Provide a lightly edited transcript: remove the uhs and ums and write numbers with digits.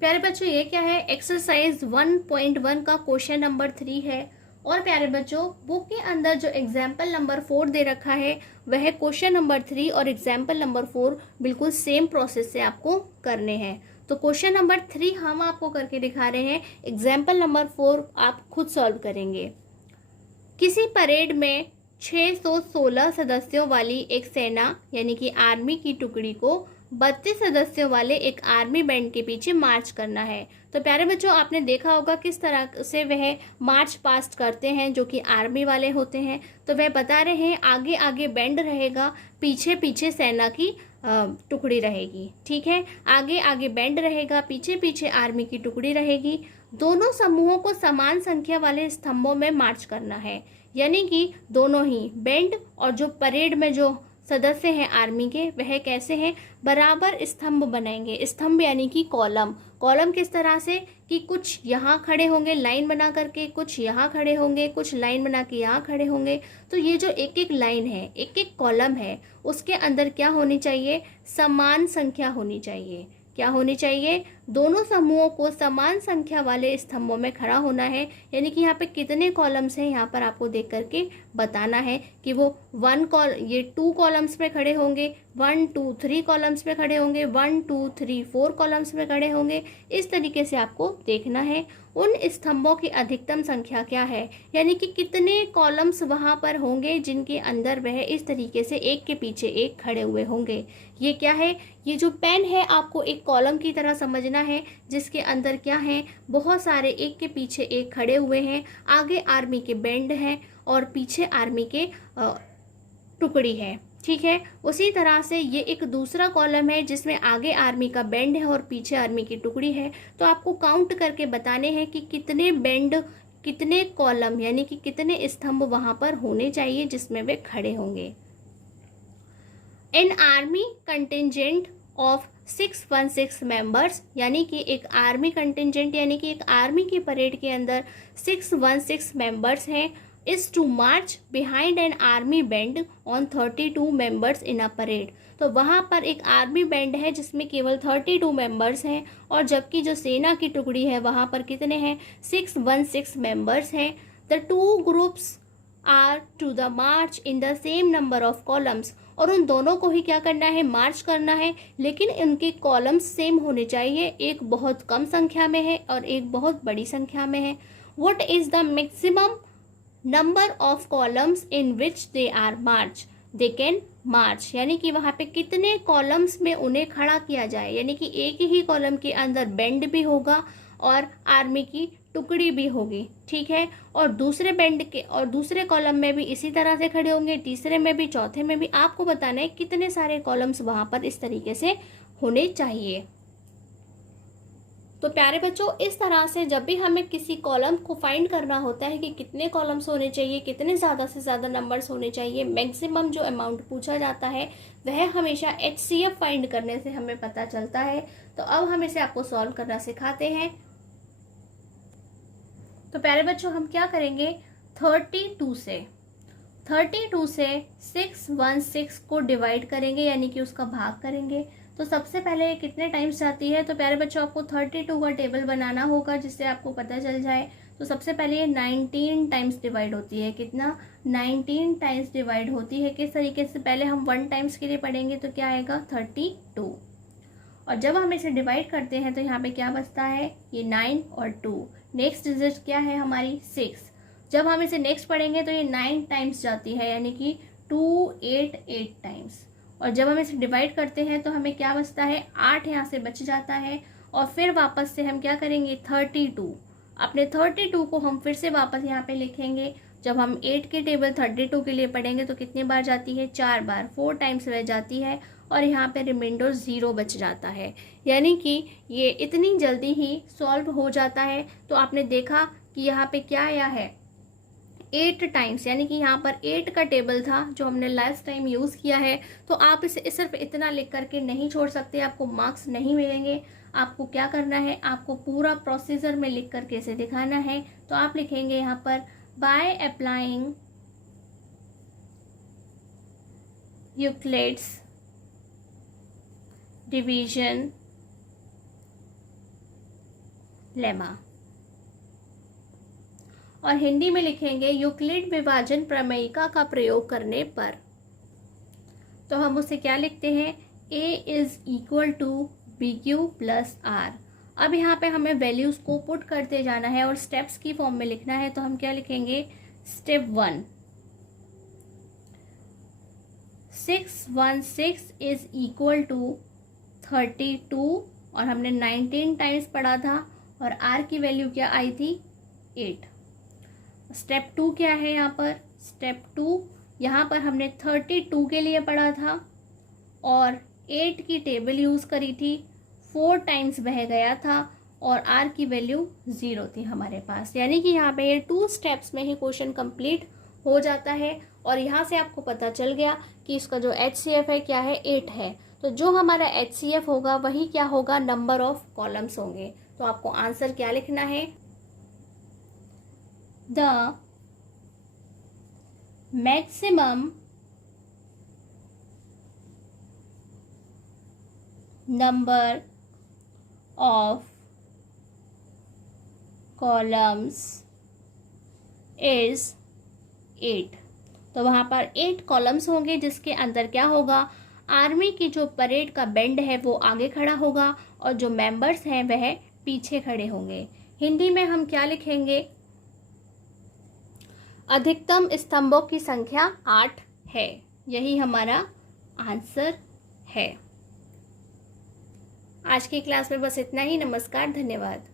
प्यारे बच्चों ये क्या है, एक्सरसाइज 1.1 का क्वेश्चन नंबर 3 है। और प्यारे बच्चों बुक के अंदर जो एग्जाम्पल नंबर 4 दे रखा है वह क्वेश्चन नंबर 3 और एग्जाम्पल नंबर 4 बिल्कुल सेम प्रोसेस से आपको करने हैं। तो क्वेश्चन नंबर 3 हम आपको करके दिखा रहे हैं, एग्जाम्पल नंबर 4 आप खुद सॉल्व करेंगे। किसी परेड में 616 सदस्यों वाली एक सेना यानी कि आर्मी की टुकड़ी को 32 सदस्यों वाले एक आर्मी बैंड के पीछे मार्च करना है। तो प्यारे बच्चों आपने देखा होगा किस तरह से वह मार्च पास्ट करते हैं, जो कि आर्मी वाले होते हैं। तो वह बता रहे हैं आगे आगे बैंड रहेगा, पीछे पीछे सेना की टुकड़ी रहेगी। ठीक है, आगे आगे बैंड रहेगा, पीछे पीछे आर्मी की टुकड़ी रहेगी। दोनों समूहों को समान संख्या वाले स्तंभों में मार्च करना है, यानी कि दोनों ही बैंड और जो परेड में जो सदस्य हैं आर्मी के वह कैसे हैं, बराबर स्तंभ बनाएंगे। स्तंभ यानी कि कॉलम। कॉलम किस तरह से कि कुछ यहाँ खड़े होंगे लाइन बना करके, कुछ यहाँ खड़े होंगे, कुछ लाइन बना के यहाँ खड़े होंगे। तो ये जो एक एक लाइन है, एक एक कॉलम है, उसके अंदर क्या होनी चाहिए, समान संख्या होनी चाहिए। क्या होनी चाहिए, दोनों समूहों को समान संख्या वाले स्तंभों में खड़ा होना है। यानी कि यहाँ पे कितने कॉलम्स हैं यहाँ पर आपको देख करके बताना है कि वो ये 2 कॉलम्स में खड़े होंगे, 1 2 3 कॉलम्स में खड़े होंगे, 1 2 3 4 कॉलम्स में खड़े होंगे। इस तरीके से आपको देखना है। उन स्तंभों की अधिकतम संख्या क्या है, यानी कि कितने कॉलम्स वहां पर होंगे जिनके अंदर वह इस तरीके से एक के पीछे एक खड़े हुए होंगे। ये क्या है, ये जो पेन है आपको एक कॉलम की तरह समझना है, जिसके अंदर क्या है, बहुत सारे एक के पीछे एक खड़े हुए हैं। आगे आर्मी के बैंड हैं और पीछे आर्मी के टुकड़ी है। ठीक है, उसी तरह से ये एक दूसरा कॉलम है जिसमें आगे आर्मी का बैंड है और पीछे आर्मी की टुकड़ी है। तो आपको काउंट करके बताने हैं कि कितने बैंड, कितने कॉलम यानी कि कितने स्तंभ वहां पर होने चाहिए जिसमें वे खड़े होंगे। An army contingent of 616 members, यानी कि एक आर्मी कंटिजेंट यानी कि एक आर्मी की परेड के अंदर 616 मेंबर्स हैं, is to march behind an army band on 32 members in a parade. तो वहां पर एक आर्मी बैंड है जिसमें केवल 32 मेंबर्स हैं, और जबकि जो सेना की टुकड़ी है वहां पर कितने हैं, 616 मेंबर्स हैं। The 2 groups are to the march in the same number of columns, और उन दोनों को ही क्या करना है, मार्च करना है, लेकिन इनके कॉलम्स सेम होने चाहिए। एक बहुत कम संख्या में है और एक बहुत बड़ी संख्या में है। What is the maximum number of columns in which they are march, they can march, यानी कि वहां पे कितने कॉलम्स में उन्हें खड़ा किया जाए। यानी कि एक ही कॉलम के अंदर बैंड भी होगा और आर्मी की टुकड़ी भी होगी। ठीक है, और दूसरे बैंड के और दूसरे कॉलम में भी इसी तरह से खड़े होंगे, तीसरे में भी, चौथे में भी। आपको बताना है कितने सारे कॉलम्स वहां पर इस तरीके से होने चाहिए। तो प्यारे बच्चों इस तरह से जब भी हमें किसी कॉलम को फाइंड करना होता है कि कितने कॉलम्स होने चाहिए, कितने ज़्यादा से ज़्यादा नंबर्स होने चाहिए, मैक्सिमम जो अमाउंट पूछा जाता है वह हमेशा HCF फाइंड करने से हमें पता चलता है। तो अब हम इसे आपको सॉल्व करना सिखाते हैं। तो प्यारे बच्चों हम क्या करेंगे, 32 से 616 को डिवाइड करेंगे, यानी कि उसका भाग करेंगे। तो सबसे पहले कितने टाइम्स जाती है, तो प्यारे बच्चों आपको 32 का टेबल बनाना होगा जिससे आपको पता चल जाए। तो सबसे पहले ये 19 टाइम्स डिवाइड होती है। कितना, 19 टाइम्स डिवाइड होती है। किस तरीके से, पहले हम 1 टाइम्स के लिए पढ़ेंगे तो क्या आएगा, 32। और जब हम इसे डिवाइड करते हैं तो यहाँ पे क्या बचता है, ये 9 और 2। नेक्स्ट डिजिट क्या है हमारी, 6। जब हम इसे नेक्स्ट पढ़ेंगे तो ये 9 टाइम्स जाती है, यानी कि 288 टाइम्स। और जब हम इसे डिवाइड करते हैं तो हमें क्या बचता है, 8 यहाँ से बच जाता है। और फिर वापस से हम क्या करेंगे, 32। अपने 32 को हम फिर से वापस यहाँ पे लिखेंगे। जब हम 8 के टेबल 32 के लिए पढ़ेंगे तो कितनी बार जाती है, 4 बार, 4 टाइम्स वह जाती है। और यहाँ पे रिमाइंडर 0 बच जाता है, यानी कि ये इतनी जल्दी ही सॉल्व हो जाता है। तो आपने देखा कि यहाँ पे क्या आया है, 8 टाइम्स, यानी कि यहाँ पर 8 का टेबल था जो हमने लास्ट टाइम यूज़ किया है। तो आप इसे सिर्फ इतना लिख करके नहीं छोड़ सकते, आपको मार्क्स नहीं मिलेंगे। आपको क्या करना है, आपको पूरा प्रोसीजर में लिख करके इसे दिखाना है। तो आप लिखेंगे यहाँ पर, by applying Euclid's division lemma. और हिंदी में लिखेंगे यूक्लिड विभाजन प्रमेयिका का प्रयोग करने पर। तो हम उसे क्या लिखते हैं, a is equal to B Q plus R. अब यहाँ पे हमें वैल्यूज़ को पुट करते जाना है और स्टेप्स की फॉर्म में लिखना है। तो हम क्या लिखेंगे, स्टेप 1, 616 इज इक्वल टू 32 और हमने 19 टाइम्स पढ़ा था और r की वैल्यू क्या आई थी, 8। स्टेप 2 क्या है यहाँ पर, स्टेप 2 यहाँ पर हमने 32 के लिए पढ़ा था और 8 की टेबल यूज़ करी थी, 4 टाइम्स बह गया था और r की वैल्यू 0 थी हमारे पास। यानी कि यहाँ पे ये 2 स्टेप्स में ही क्वेश्चन कंप्लीट हो जाता है। और यहाँ से आपको पता चल गया कि इसका जो HCF है क्या है, 8 है। तो जो हमारा HCF होगा वही क्या होगा, नंबर ऑफ कॉलम्स होंगे। तो आपको आंसर क्या लिखना है, the maximum number of columns is 8। तो वहाँ पर 8 कॉलम्स होंगे जिसके अंदर क्या होगा, आर्मी की जो परेड का बैंड है वो आगे खड़ा होगा और जो मेंबर्स हैं वह पीछे खड़े होंगे। हिंदी में हम क्या लिखेंगे, अधिकतम स्तंभों की संख्या 8 है। यही हमारा आंसर है। आज की क्लास में बस इतना ही। नमस्कार, धन्यवाद।